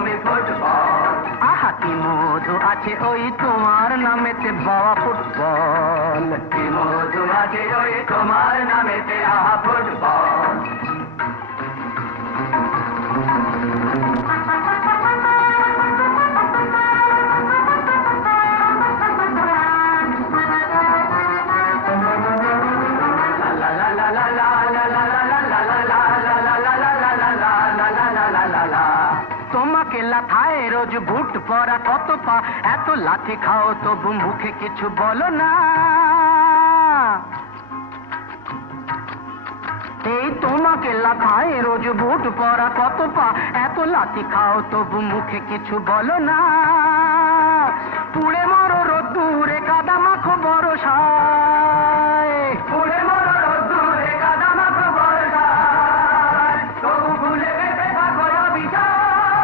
তুমি ফুটবল। আহা কি মধু আছে ওই তোমার নামেতে বাবা ফুটবল। কি মধু আছে ওই তোমার নামেতে আহা ফুটবল। তোমাকে লাথায় রোজ বুট পরা কত পা, এত লাথি খাও তবু মুখে কিছু বলো না। এই তোমাকে লাথায় রোজ বুট পরা কত পা, এত লাথি খাও তবু মুখে কিছু বলো না। পুড়ে মরো রোদ্দুরে কাদা মাখো বড়